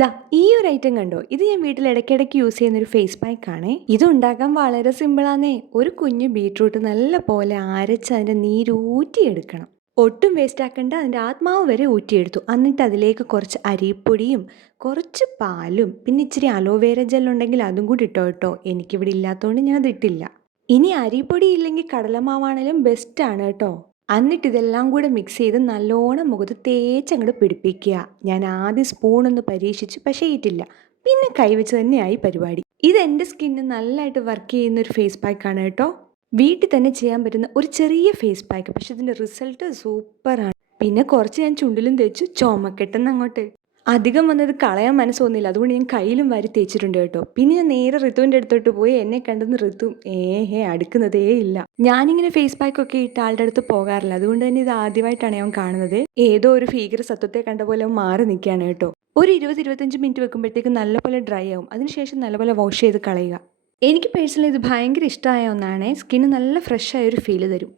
ദാ ഈ ഒരു ഐറ്റം കണ്ടോ? ഇത് ഞാൻ വീട്ടിൽ ഇടയ്ക്കിടയ്ക്ക് യൂസ് ചെയ്യുന്ന ഒരു ഫേസ് പാക്ക് ആണേ. ഇത് ഉണ്ടാക്കാൻ വളരെ സിമ്പിളാന്നേ. ഒരു കുഞ്ഞ് ബീറ്റ്റൂട്ട് നല്ല പോലെ അരച്ച് അതിൻ്റെ നീര് ഊറ്റിയെടുക്കണം. ഒട്ടും വേസ്റ്റ് ആക്കണ്ട, അതിൻ്റെ ആത്മാവ് വരെ ഊറ്റിയെടുത്തു. എന്നിട്ട് അതിലേക്ക് കുറച്ച് അരിപ്പൊടിയും കുറച്ച് പാലും പിന്നെ ഇച്ചിരി അലോവേര ജെൽ ഉണ്ടെങ്കിൽ അതും കൂടി ഇട്ടോ കേട്ടോ. എനിക്കിവിടെ ഇല്ലാത്തതുകൊണ്ട് ഞാൻ അതിട്ടില്ല. ഇനി അരിപ്പൊടി ഇല്ലെങ്കിൽ കടലമാവാണേലും ബെസ്റ്റാണ് കേട്ടോ. എന്നിട്ട് ഇതെല്ലാം കൂടെ മിക്സ് ചെയ്ത് നല്ലോണം മുഖത്ത് തേച്ചങ്ങോട്ട് പിടിപ്പിക്കുക. ഞാൻ ആദ്യം സ്പൂണൊന്ന് പരീക്ഷിച്ചു, പക്ഷേ ഇട്ടില്ല. പിന്നെ കൈവച്ച് തന്നെയായി പരിപാടി. ഇത് എൻ്റെ സ്കിന്നിന് നല്ലതായിട്ട് വർക്ക് ചെയ്യുന്ന ഒരു ഫേസ് പാക്കാണ് കേട്ടോ. വീട്ടിൽ തന്നെ ചെയ്യാൻ പറ്റുന്ന ഒരു ചെറിയ ഫേസ് പാക്ക്, പക്ഷെ ഇതിൻ്റെ റിസൾട്ട് സൂപ്പറാണ്. പിന്നെ കുറച്ച് ഞാൻ ചുണ്ടിലും തേച്ചു, ചുമക്കെട്ടെന്ന് അങ്ങോട്ട്. അധികം വന്നത് കളയാൻ മനസ്സ് തോന്നിയില്ല, അതുകൊണ്ട് ഞാൻ കയ്യിലും വാരി തേച്ചിട്ടുണ്ട് കേട്ടോ. പിന്നെ ഞാൻ നേരെ ഋതുവിൻ്റെ അടുത്തോട്ട് പോയി. എന്നെ കണ്ടെന്ന് ഋതു അടുക്കുന്നതേ ഇല്ല. ഞാനിങ്ങനെ ഫേസ് പാക്ക് ഒക്കെ ഇട്ട് ആളുടെ അടുത്ത് പോകാറില്ല, അതുകൊണ്ട് തന്നെ ഇത് ആദ്യമായിട്ടാണ് അവൻ കാണുന്നത്. ഏതോ ഒരു ഭീകര സത്വത്തെ കണ്ട പോലെ അവൻ മാറി നിൽക്കുകയാണ് കേട്ടോ. ഒരു 20-25 മിനിറ്റ് വെക്കുമ്പോഴത്തേക്ക് നല്ലപോലെ ഡ്രൈ ആവും. അതിനുശേഷം നല്ലപോലെ വാഷ് ചെയ്ത് കളയുക. എനിക്ക് പേഴ്സണലി ഇത് ഭയങ്കര ഇഷ്ടമായ ഒന്നാണ്. സ്കിന്ന് നല്ല ഫ്രഷ് ആയൊരു ഫീല് തരും.